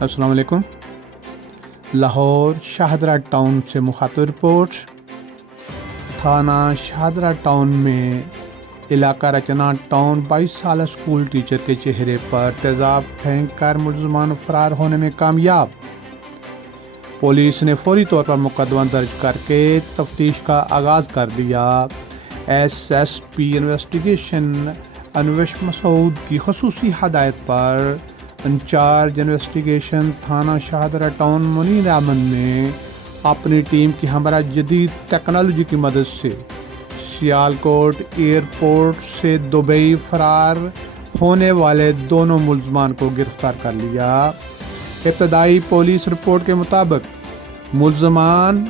السلام علیکم۔ لاہور شاہدرہ ٹاؤن سے مخاطب رپورٹ۔ تھانہ شاہدرہ ٹاؤن میں علاقہ رچنا ٹاؤن 22 سالہ اسکول ٹیچر کے چہرے پر تیزاب پھینک کر ملزمان فرار ہونے میں کامیاب۔ پولیس نے فوری طور پر مقدمہ درج کر کے تفتیش کا آغاز کر دیا۔ S S P investigation Anoosh مسعود کی خصوصی ہدایت پر انچارج انویسٹیگیشن تھانہ شاہدرہ ٹاؤن منیر احمد نے اپنی ٹیم کی ہمراہ جدید ٹیکنالوجی کی مدد سے سیالکوٹ ایئرپورٹ سے دبئی فرار ہونے والے دونوں ملزمان کو گرفتار کر لیا۔ ابتدائی پولیس رپورٹ کے مطابق ملزمان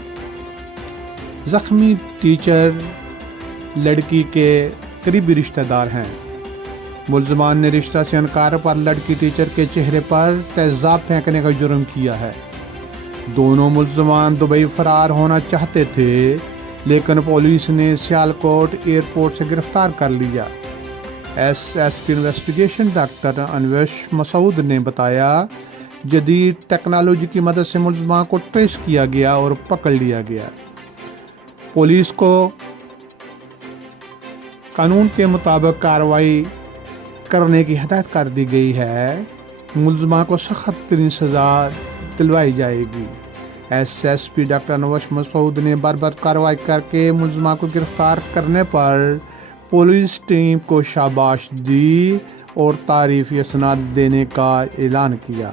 زخمی ٹیچر لڑکی کے قریبی رشتہ دار ہیں۔ ملزمان نے رشتہ سے انکار پر لڑکی ٹیچر کے چہرے پر تیزاب پھینکنے کا جرم کیا ہے۔ دونوں ملزمان دبئی فرار ہونا چاہتے تھے لیکن پولیس نے سیالکوٹ ایئرپورٹ سے گرفتار کر لیا۔ S S P investigation doctor Anush Masood نے بتایا، جدید ٹیکنالوجی کی مدد سے ملزمان کو ٹریس کیا گیا اور پکڑ لیا گیا۔ پولیس کو قانون کے مطابق کارروائی کرنے کی ہدایت کر دی گئی ہے۔ ملزمان کو سخت ترین سزا دلوائی جائے گی۔ S S P doctor Anush Masood نے برباد کارروائی کر کے ملزمان کو گرفتار کرنے پر پولیس ٹیم کو شاباش دی اور تعریفی اسناد دینے کا اعلان کیا۔